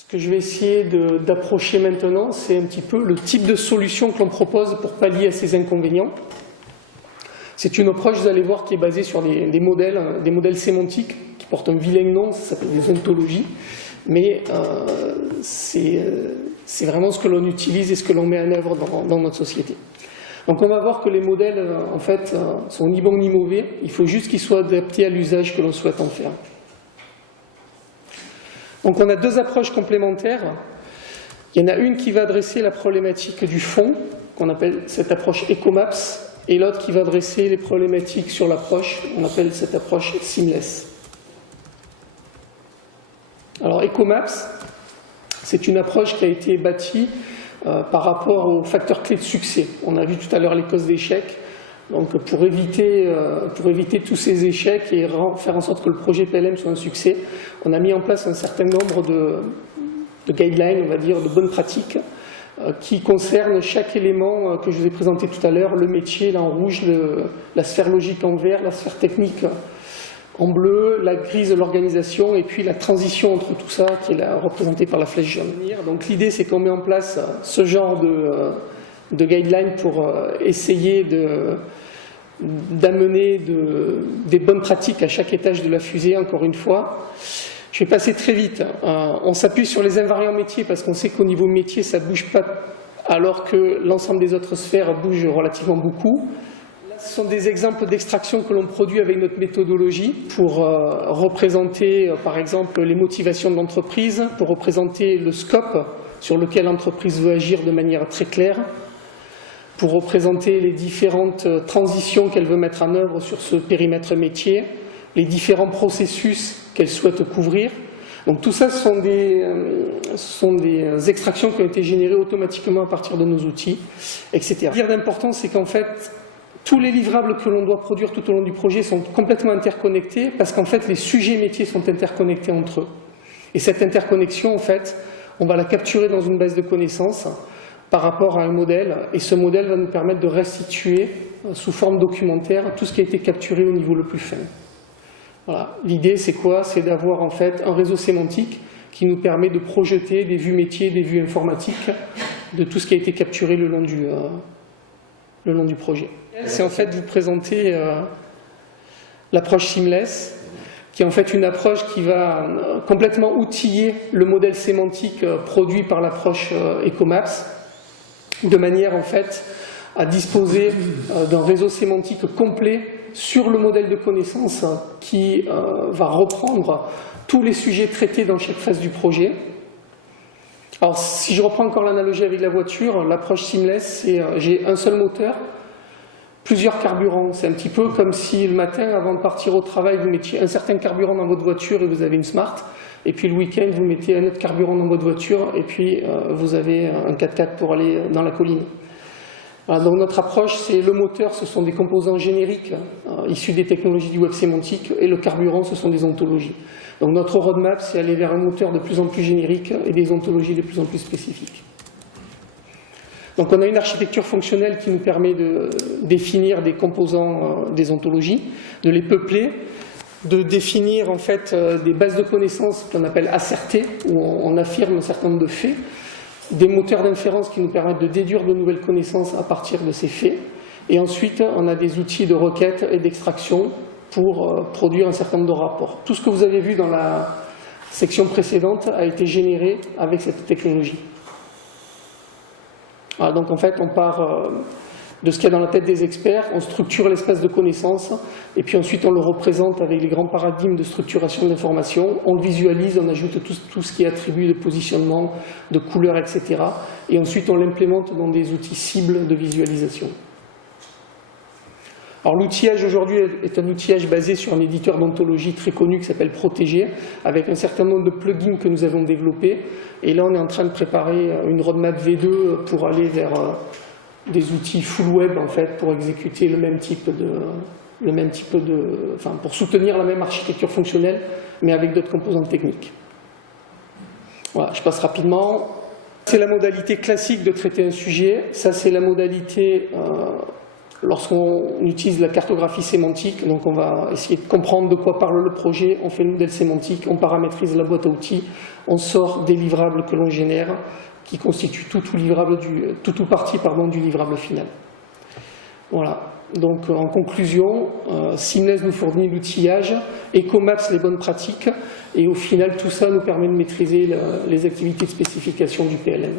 Ce que je vais essayer d'approcher maintenant, c'est un petit peu le type de solution que l'on propose pour pallier à ces inconvénients. C'est une approche, vous allez voir, qui est basée sur des modèles sémantiques qui portent un vilain nom, ça s'appelle des ontologies, mais c'est vraiment ce que l'on utilise et ce que l'on met en œuvre dans notre société. Donc on va voir que les modèles, en fait, sont ni bons ni mauvais, il faut juste qu'ils soient adaptés à l'usage que l'on souhaite en faire. Donc on a deux approches complémentaires. Il y en a une qui va adresser la problématique du fond, qu'on appelle cette approche EcoMaps, et l'autre qui va adresser les problématiques sur l'approche, on appelle cette approche Seamless. Alors EcoMaps, c'est une approche qui a été bâtie par rapport aux facteurs clés de succès. On a vu tout à l'heure les causes d'échec. Donc pour éviter tous ces échecs et faire en sorte que le projet PLM soit un succès, on a mis en place un certain nombre de guidelines, on va dire, de bonnes pratiques, qui concernent chaque élément que je vous ai présenté tout à l'heure, le métier là en rouge, la sphère logique en vert, la sphère technique en bleu, la grise de l'organisation et puis la transition entre tout ça qui est représentée par la flèche jaune. Donc l'idée c'est qu'on met en place ce genre de guidelines pour essayer d'amener des bonnes pratiques à chaque étage de la fusée, encore une fois. Je vais passer très vite. On s'appuie sur les invariants métiers parce qu'on sait qu'au niveau métier, ça ne bouge pas alors que l'ensemble des autres sphères bougent relativement beaucoup. Là, ce sont des exemples d'extraction que l'on produit avec notre méthodologie pour représenter, par exemple, les motivations de l'entreprise, pour représenter le scope sur lequel l'entreprise veut agir de manière très claire, pour représenter les différentes transitions qu'elle veut mettre en œuvre sur ce périmètre métier, les différents processus qu'elle souhaite couvrir. Donc tout ça, ce sont des extractions qui ont été générées automatiquement à partir de nos outils, etc. Ce qui est d'important, c'est qu'en fait, tous les livrables que l'on doit produire tout au long du projet sont complètement interconnectés parce qu'en fait, les sujets métiers sont interconnectés entre eux. Et cette interconnexion, en fait, on va la capturer dans une base de connaissances par rapport à un modèle, et ce modèle va nous permettre de restituer sous forme documentaire tout ce qui a été capturé au niveau le plus fin. Voilà. L'idée c'est quoi? C'est d'avoir en fait un réseau sémantique qui nous permet de projeter des vues métiers, des vues informatiques de tout ce qui a été capturé le long du projet. C'est en fait vous présenter l'approche Seamless, qui est en fait une approche qui va complètement outiller le modèle sémantique produit par l'approche EcoMaps, de manière en fait à disposer d'un réseau sémantique complet sur le modèle de connaissance qui va reprendre tous les sujets traités dans chaque phase du projet. Alors si je reprends encore l'analogie avec la voiture, l'approche Seamless, c'est j'ai un seul moteur, plusieurs carburants. C'est un petit peu comme si le matin, avant de partir au travail, vous mettiez un certain carburant dans votre voiture et vous avez une Smart, et puis le week-end, vous mettez un autre carburant dans votre voiture et puis vous avez un 4x4 pour aller dans la colline. Voilà, donc notre approche, c'est le moteur, ce sont des composants génériques issus des technologies du web sémantique, et le carburant, ce sont des ontologies. Donc notre roadmap, c'est aller vers un moteur de plus en plus générique et des ontologies de plus en plus spécifiques. Donc on a une architecture fonctionnelle qui nous permet de définir des composants des ontologies, de les peupler, de définir en fait des bases de connaissances qu'on appelle assertées, où on affirme un certain nombre de faits, des moteurs d'inférence qui nous permettent de déduire de nouvelles connaissances à partir de ces faits, et ensuite on a des outils de requête et d'extraction pour produire un certain nombre de rapports. Tout ce que vous avez vu dans la section précédente a été généré avec cette technologie. Voilà, donc en fait on part de ce qu'il y a dans la tête des experts, on structure l'espace de connaissances et puis ensuite on le représente avec les grands paradigmes de structuration de l'information, on le visualise, on ajoute tout ce qui est attribut de positionnement, de couleur, etc. Et ensuite on l'implémente dans des outils cibles de visualisation. Alors l'outillage aujourd'hui est un outillage basé sur un éditeur d'ontologie très connu qui s'appelle Protégé, avec un certain nombre de plugins que nous avons développés. Et là on est en train de préparer une roadmap V2 pour aller vers des outils full web en fait pour exécuter pour soutenir la même architecture fonctionnelle mais avec d'autres composantes techniques. Voilà, je passe rapidement. C'est la modalité classique de traiter un sujet. Ça c'est la modalité lorsqu'on utilise la cartographie sémantique, donc on va essayer de comprendre de quoi parle le projet, on fait le modèle sémantique, on paramétrise la boîte à outils, on sort des livrables que l'on génère, qui constituent tout ou partie du livrable final. Voilà. Donc en conclusion, Seamless nous fournit l'outillage, Ecomaps les bonnes pratiques, et au final tout ça nous permet de maîtriser les activités de spécification du PLM.